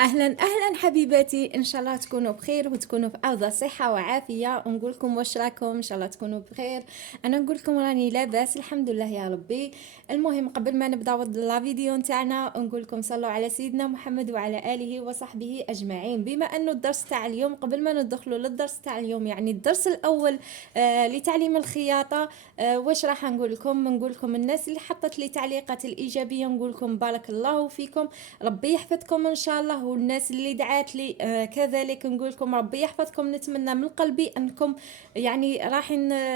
اهلا اهلا حبيباتي، ان شاء الله تكونوا بخير وتكونوا في افضل صحه وعافيه. ونقول لكم واش راكم؟ ان شاء الله تكونوا بخير. انا نقول لكم راني لاباس الحمد لله يا ربي. المهم قبل ما نبداو لا فيديو نتاعنا نقول لكم صلوا على سيدنا محمد وعلى اله وصحبه اجمعين. بما انه الدرس تاع اليوم، قبل ما ندخلوا للدرس تاع اليوم يعني الدرس الاول لتعليم الخياطه، واش راح نقول لكم؟ نقول لكم الناس اللي حطت لي تعليقات الايجابيه نقول لكم بارك الله فيكم، ربي يحفظكم ان شاء الله. والناس اللي دعات لي كذلك نقول لكم ربي يحفظكم. نتمنى من قلبي انكم يعني راح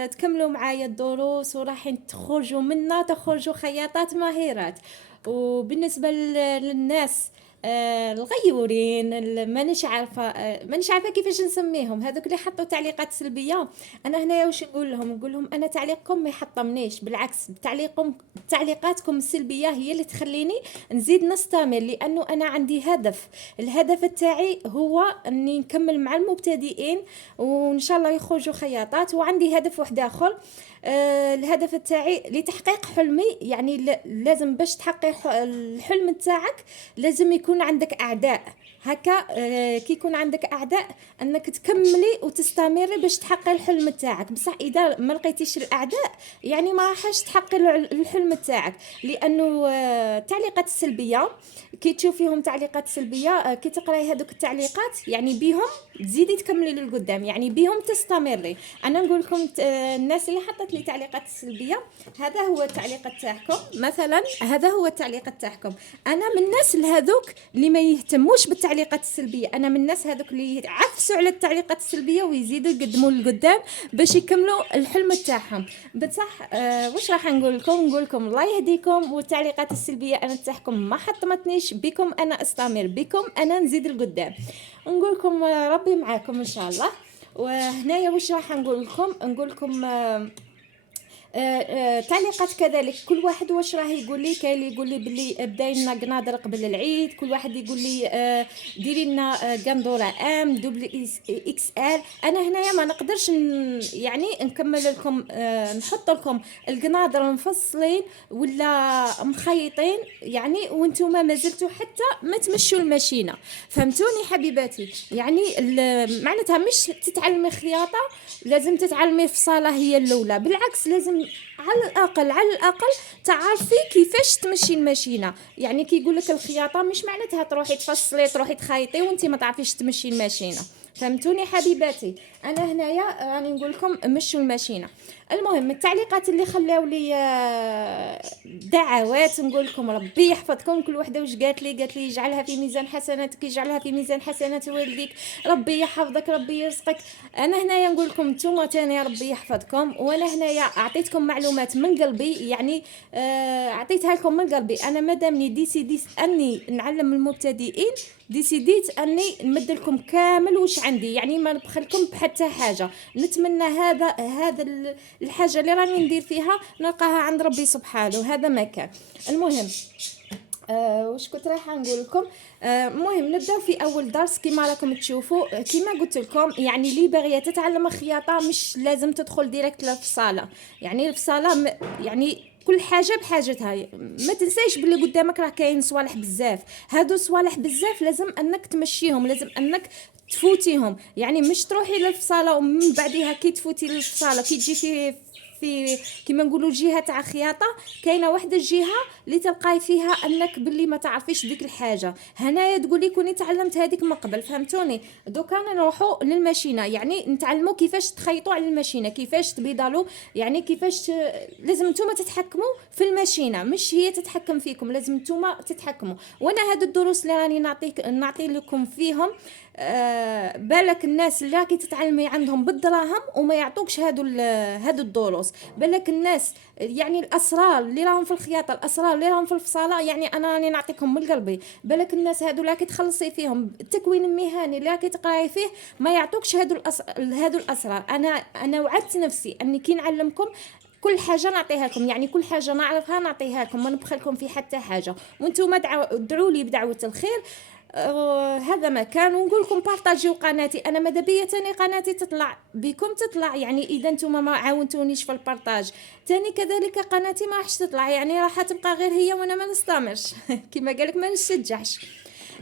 تكملوا معايا الدروس وراح تخرجوا منا، تخرجوا خياطات ماهرات. وبالنسبه للناس الغيورين، مانيش عارفه مانيش عارفه كيفاش نسميهم، هذوك اللي حطوا تعليقات سلبيه، انا هنايا واش نقول لهم؟ نقول لهم انا تعليقكم ما يحطمنيش، بالعكس تعليقاتكم السلبيه هي اللي تخليني نزيد نستمر، لانه انا عندي هدف. الهدف تاعي هو اني نكمل مع المبتدئين وان شاء الله يخرجوا خياطات. وعندي هدف واحد اخر، الهدف تاعي لتحقيق حلمي. يعني لازم باش تحقق الحلم تاعك لازم يكون عندك اعداء. هكا كي يكون عندك اعداء انك تكملي وتستمري باش تحققي الحلم تاعك. بصح اذا ما لقيتيش الاعداء يعني ما راحش تحققي الحلم تاعك. لانه التعليقات السلبيه، كي تشوفيهم تعليقات سلبيه، كي تقراي هذوك التعليقات يعني بيهم تزيدي تكملي للقدام، يعني بيهم تستمري. انا نقول لكم الناس اللي حطت لي تعليقات سلبيه، هذا هو التعليق تاعكم مثلا، هذا هو التعليق تاعكم. انا من الناس هذوك اللي ما يهتموش بالتعليقات السلبيه، انا من الناس هذوك اللي يعفسوا على التعليقات السلبيه ويزيدوا يقدموا للقدام باش يكملوا الحلم تاعهم. بصح واش راح نقول لكم؟ نقول لكم الله يهديكم. والتعليقات السلبيه انا تاعكم ما حطمتنيش، بكم انا استمر، بكم انا نزيد لقدام. نقول لكم ربي معاكم ان شاء الله. وهنايا واش راح نقول لكم؟ نقول لكم تعليقات كذلك. كل واحد واش راه يقول لي، كاين اللي يقول لي بلي بداي لنا قنادر قبل العيد، كل واحد يقول لي ديري لنا قندوره ام دبل اكس ال. انا هنايا ما نقدرش يعني نكمل لكم نحط لكم القنادر مفصلين ولا مخيطين يعني وانتم ما زلتوا حتى ما تمشوا الماشينه. فهمتوني حبيباتي؟ يعني معناتها مش تتعلمي خياطه لازم تتعلمي في صالة هي الأولى، بالعكس لازم على الأقل تعرفي كيفاش تمشي الماشينة. يعني كي يقولك الخياطة مش معناتها تروحي تفصلي تروحي تخيطي وانتي ما تعرفيش تمشي الماشينة. فهمتوني حبيباتي؟ انا هنايا راني نقول لكم مشوا الماشينه. المهم التعليقات اللي خلاو لي دعوات، نقول لكم ربي يحفظكم. كل وحده واش قالت لي يجعلها في ميزان حسناتك، يجعلها في ميزان حسنات والديك، ربي يحفظك، ربي يرزقك. انا هنايا نقول لكم نتوما تاني ربي يحفظكم. وانا هنايا اعطيتكم معلومات من قلبي، يعني اعطيتها لكم من قلبي. انا مادامني ديسيديت اني نعلم المبتدئين، ديسيديت اني نمد لكم كامل واش عندي، يعني ما نبخلكم بحتى حاجه. نتمنى هذا الحاجه اللي راني ندير فيها نلقاها عند ربي سبحانه. هذا ما كان. المهم واش كنت رايحه نقول لكم؟ المهم نبداو في اول درس. كما راكم تشوفوا كما قلت لكم، يعني اللي باغيه تتعلم الخياطه مش لازم تدخل ديريكت للصاله. يعني الصاله يعني كل حاجه بحاجتها. ما تنسايش باللي قدامك راه كاين صوالح بزاف، هادو صوالح بزاف لازم انك تمشيهم، لازم انك تفوتيهم. يعني مش تروحي للصاله ومن بعدها كي تفوتي للصاله كي تجي في كيما نقولوا الجهه تاع خياطه، كاينه واحده الجهه اللي تلقاي فيها انك باللي ما تعرفيش ديك الحاجه. هنايا تقولي كوني تعلمت هذيك من قبل. فهمتوني؟ دوكا نروحوا للماشينه، يعني نتعلموا كيفاش تخيطوا على الماشينه، كيفاش تبيضالو، يعني كيفاش لازم نتوما تتحكموا في الماشينه، مش هي تتحكم فيكم، لازم نتوما تتحكموا. وانا هاد الدروس اللي راني نعطي لكم فيهم بالك الناس اللي راكي تتعلمي عندهم بالدراهم وما يعطوكش هادو الدروس. بالك الناس يعني الاسرار اللي راهم في الخياطه، الاسرار اللي راهم في الفصاله، يعني انا راني نعطيكم من قلبي. بالك الناس هادو اللي راكي تخلصي فيهم التكوين المهني اللي راكي تقراي فيه ما يعطوكش هادو الاسرار. انا وعدت نفسي اني كي نعلمكم كل حاجه نعطيها لكم، يعني كل حاجه نعرفها نعطيها لكم، ما نبخلكم في حتى حاجه. وانتم ادعوا لي بدعوه الخير. هذا ما كان. ونقول لكم بارطاجيو قناتي، انا ماذا بيا تاني قناتي تطلع بكم تطلع، يعني اذا انتم ما عاونتونيش في البارطاج تاني كذلك قناتي ما راحش تطلع، يعني راح تبقى غير هي وانا ما نستمرش كما قالك ما نشجعش.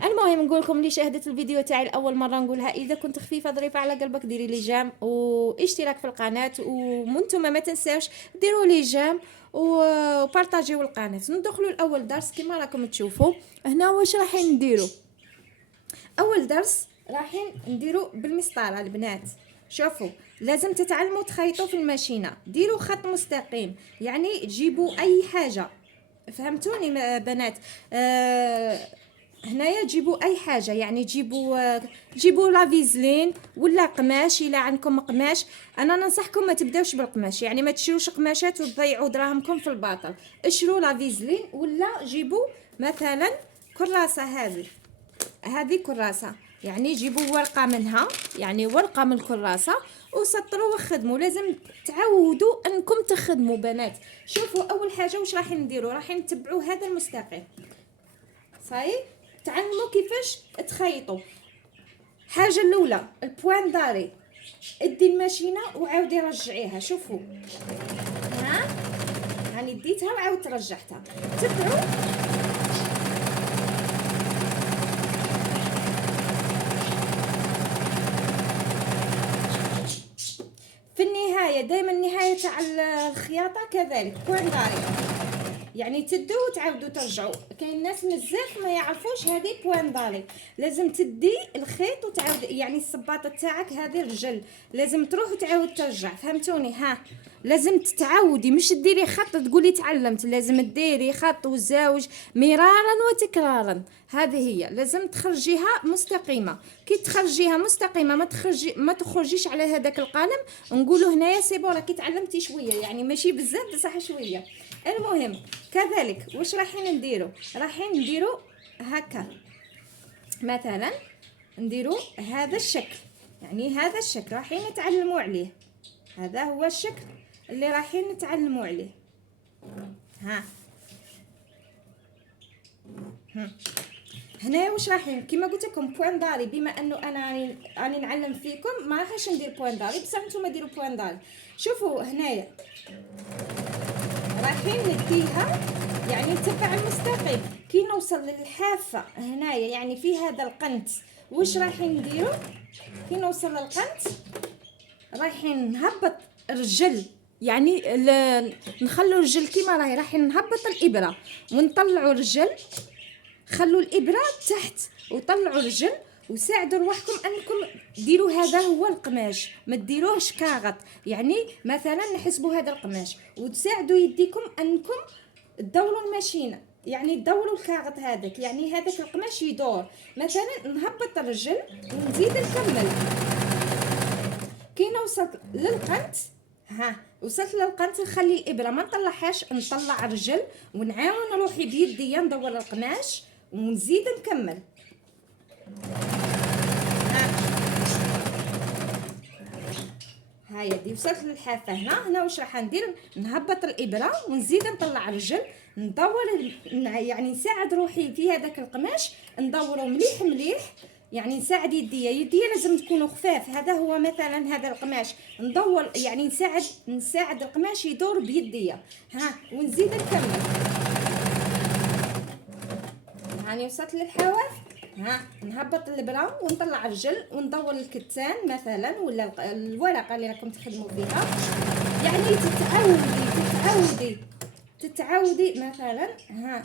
المهم نقول لكم اللي شاهدت الفيديو تاعي لاول مره نقولها، اذا كنت خفيفه ظريفه على قلبك ديري لي جام واشتراك في القناه، وانتم ما تنساوش ديروا لي جام وبارطاجيو القناه. ندخلوا الاول درس كما راكم تشوفوا هنا. واش راح نديروا؟ اول درس راح نديروا بالمسطره البنات. شوفوا لازم تتعلموا تخيطوا في الماشينه، ديروا خط مستقيم، يعني تجيبوا اي حاجه، فهمتوني بنات؟ هنايا تجيبوا اي حاجه، يعني جيبوا لا فيزلين ولا قماش الا عندكم قماش. انا ننصحكم ما تبداوش بالقماش، يعني ما تشروش قماشات وتضيعوا دراهمكم في الباطل. اشروا لا فيزلين ولا جيبوا مثلا كراسه. هذه كراسه، يعني جيبوا ورقه منها، يعني ورقه من الكراسه وسطروا وخدموا. لازم تعودوا انكم تخدموا بنات. شوفوا اول حاجه واش راح نديروا، راح نتبعوا هذا المستقيم. صاي تعلموا كيفاش تخيطوا. حاجه الاولى البوان داري، ادي الماشينه وعاودي رجعيها. شوفوا ها، يعني ديتها وعاود رجعتها. تبعوا في النهايه، دائما النهايه تاع الخياطه كذلك بوان داري، يعني تدوا وتعاودوا ترجعوا. كاين ناس بزاف ما يعرفوش هذه بوان داري. لازم تدي الخيط وتعاود، يعني الصباطه تاعك هذه الرجل لازم تروح وتعاود ترجع. فهمتوني؟ ها لازم تتعودي، مش تديري خط تقولي تعلمت، لازم تديري خط وزاوج مرارا وتكرارا. هذه هي لازم تخرجيها مستقيمه. كي تخرجيها مستقيمه ما تخرجيش على هذاك القلم. نقولوا هنايا سي بون راكي تعلمتي شويه، يعني ماشي بزاف بصح شويه. المهم كذلك واش رايحين نديروا هكا مثلا، نديروا هذا الشكل، يعني هذا الشكل رايحين نتعلموا عليه. هذا هو الشكل اللي رايحين نتعلموا عليه. ها هنا واش رايحين كيما قلت لكم بوان داري. بما انه انا راني نعلم فيكم ما راحش ندير بوان داري، بصح نتوما ديروا بوان داري. شوفوا هنايا رايحين نديها، يعني نتبع المستقيم كي نوصل للحافه هنايا، يعني في هذا القنت. واش رايحين نديروا كي نوصل للقنت؟ رايحين نهبط الرجل، يعني نخلوا الرجل كيما راهي. رايحين نهبط الابره ونطلعوا الرجل، خلوا الابره تحت وطلعوا الرجل، وساعدوا روحكم انكم ديروا هذا هو القماش، ما ديروهش كاغط. يعني مثلا نحسبوا هذا القماش وتساعدوا يديكم انكم تدوروا الماشينه، يعني تدوروا الكاغط هذاك، يعني هذاك القماش يدور. مثلا نهبط الرجل ونزيد نكمل كي نوصل للقنت. ها وصلت للقنت نخلي الابره ما نطلعهاش، نطلع الرجل ونعاون روحي بيدي ندور القماش ونزيد نكمل. هاي دي وصلت للحافه هنا واش راح ندير؟ نهبط الابره ونزيد نطلع الرجل، ندور يعني نساعد روحي في هذاك القماش، ندوره مليح مليح، يعني نساعد يديا لازم تكونوا خفاف. هذا هو مثلا هذا القماش ندور، يعني نساعد القماش يدور بيديا. ها ونزيد نكمل. هاني وصلت للحواف. ها نهبط الابره ونطلع الرجل وندور الكتان مثلا ولا الورقه اللي راكم تخدموا فيها، يعني تتعودي مثلا. ها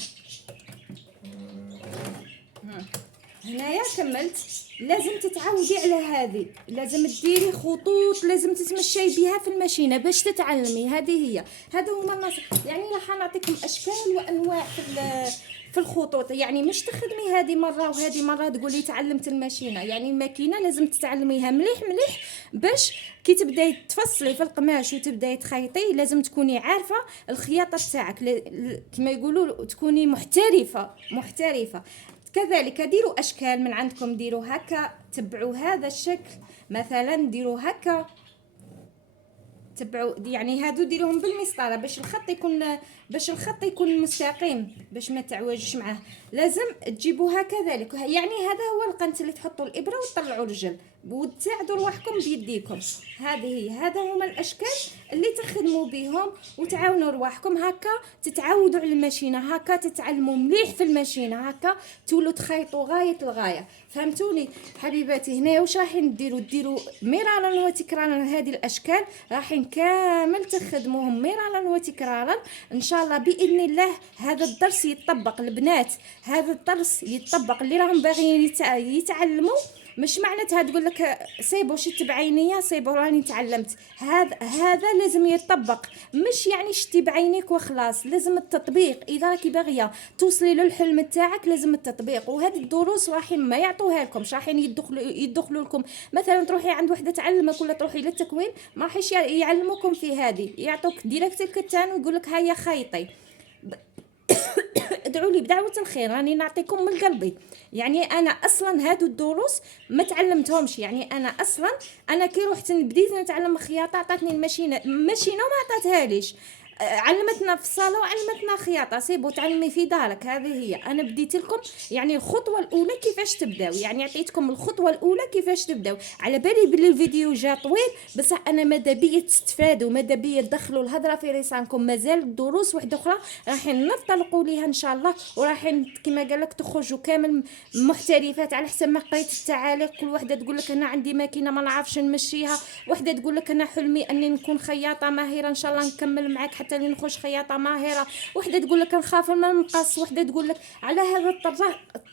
هنايا كملت. لازم تتعودي على هذه، لازم تديري خطوط، لازم تتمشي بها في الماشينه باش تتعلمي. هذه هي، هذا هما النص. يعني راح نعطيكم اشكال وانواع في الخطوط، يعني مش تخدمي هذه مره وهذه مره تقولي تعلمت الماشينه. يعني الماكينه لازم تتعلميها مليح مليح باش كي تبداي تفصلي في القماش وتبداي تخيطي لازم تكوني عارفه الخياطه تاعك، كما يقولوا تكوني محترفه. كذلك ديروا اشكال من عندكم، ديروا هكا، تبعوا هذا الشكل مثلا، ديروا هكا، تبعوا يعني هادو ديروهم بالمسطره باش الخط يكون باش الخط يكون مستقيم باش ما تعوجش معاه لازم تجيبوها كذلك. يعني هذا هو القنت اللي تحطوا الابره وتطلعوا الرجل وتساعدوا رواحكم بيديكم. هذه هي، هذا هما الاشكال اللي تخدموا بهم وتعاونوا رواحكم. هكا تتعودوا على الماشينه، هكا تتعلموا مليح في الماشينه، هكا تولوا تخيطوا غايه الغايه. فهمتوني حبيباتي؟ هنايا واش رايحين ديروا مرارا وتكرارا هذه الاشكال، رايحين كامل تخدموهم مرارا وتكرارا ان شاء الله باذن الله. هذا الدرس يتطبق البنات، هذا الدرس يتطبق اللي راهم باغيين يتعلموا. مش معناتها تقول لك سيبو شتي بعينيا سيبو راني تعلمت. هذا لازم يتطبق، مش يعني شتي بعينيك وخلاص، لازم التطبيق. اذا راكي باغيه توصلي للحلم تاعك لازم التطبيق. وهذه الدروس راحين ما يعطوها لكمش، راحين يدخلوا لكم. مثلا تروحي عند وحده تعلمك ولا تروحي للتكوين ما راحش يعلموكم في هذه، يعطوك ديريكت الكتان ويقول لك هيا خيطي. ادعوا لي بدعوه الخير راني نعطيكم من قلبي. يعني انا اصلا هادو الدروس ما تعلمتهمش. يعني انا كي رحت بديت نتعلم خياطه عطاتني الماشينه وما عطاتها ليش. علمتنا في الصاله وعلمتنا خياطه. سيبو تعلمي في دارك. هذه هي. انا بديت لكم يعني الخطوه الاولى كيفاش تبداو، يعني عطيتكم الخطوه الاولى كيفاش تبداو. على بالي بلي الفيديو جا طويل بصح انا ماذا بيا تستفادوا، ماذا بيا تدخلوا الهضره في رسالكم. مازال الدروس واحده اخرى رايحين نطلقوا ليها ان شاء الله، ورايحين كما قال لك تخرجوا كامل محترفات. على حسب ما قريت التعاليق كل وحده تقول لك انا عندي ماكينه ما نعرفش نمشيها، وحده تقول لك انا حلمي اني نكون خياطه ماهره ان شاء الله نكمل معاك حتى نخرج خياطه ماهره، وحده تقول لك نخاف من المقص، وحده تقول لك. على هذا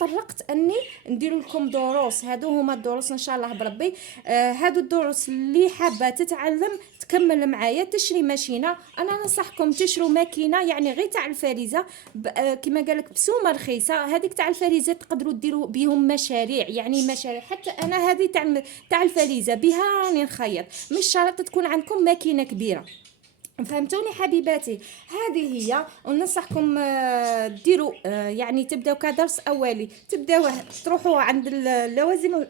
طرقت اني ندير لكم دروس. هادو هما الدروس ان شاء الله بربي. هادو الدروس اللي حابه تتعلم تكمل معايا تشري ماشينه. انا ننصحكم تشروا ماكينه يعني غير تاع الفريزه كما قال لك بسومه رخيصه. هذيك تاع الفريزه تقدروا ديروا بهم مشاريع، يعني مشاريع. حتى انا هذه تاع الفريزه بها راني نخيط، مش شرط تكون عندكم ماكينه كبيره. فهمتوني حبيباتي؟ هذه هي. وننصحكم ديروا يعني تبداو كدرس اولي، تبداو تروحوا عند اللوازم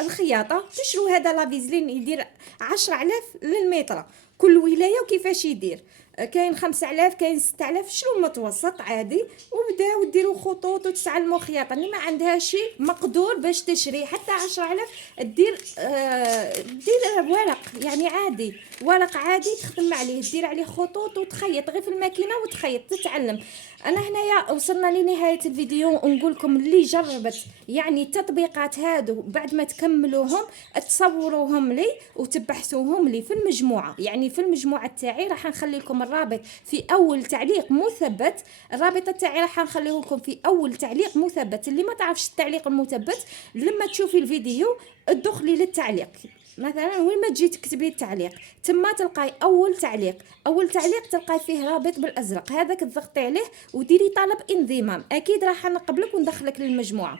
الخياطه تشروا هذا لافيزلين يدير 10,000 للمتر. كل ولايه وكيفاش يدير. كاين 5,000 كاين 6,000. شنو متوسط عادي وبداو ديروا خطوط وتتعلموا خياطه. اللي ما عندها شيء مقدور باش تشري حتى 10,000 دير ورق يعني عادي، ورق عادي تخدم عليه، دير عليه خطوط وتخيط غير في الماكينه وتخيط تتعلم. انا هنايا وصلنا لنهايه الفيديو ونقول لكم اللي جربت يعني التطبيقات هادو بعد ما تكملوهم تصوروهم لي وتبحثوهم لي في المجموعه. يعني في المجموعه تاعي راح نخلي لكم الرابط في اول تعليق مثبت. الرابط تاعي راح نخليه لكم في اول تعليق مثبت. اللي ما تعرفش التعليق المثبت لما تشوفي الفيديو ادخلي للتعليق مثلا وين ما تجي تكتبي التعليق تما تلقاي اول تعليق تلقاي فيه رابط بالازرق. هذاك تضغطي عليه وديري طلب انضمام، اكيد راح نقبلك وندخلك للمجموعه.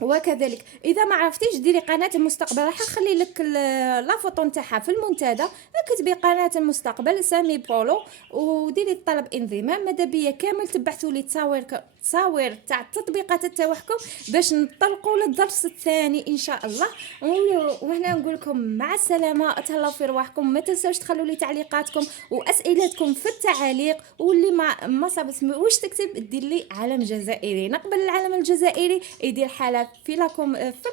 وكذلك اذا ما عرفتيش ديري قناه المستقبل راح نخلي لك لافوطو نتاعها في المنتدى، اكتبي قناه المستقبل سامي بولو وديري الطلب انضمام. ماذا بيا كامل تبحثوا لي تصاوير تاع التطبيقات تاعكم باش نطلقوا للدرس الثاني ان شاء الله. وهنا نقول لكم مع السلامه، اتهلاو في رواحكم. ما تنسوش تخلوا لي تعليقاتكم واسئلتكم في التعاليق، واللي ما صابت واش تكتب دير لي علم جزائري، نقبل العلم الجزائري يدير حاله في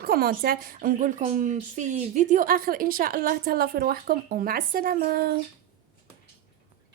الكومنتات. نقول لكم في فيديو اخر ان شاء الله. تهلاو في رواحكم ومع السلامه.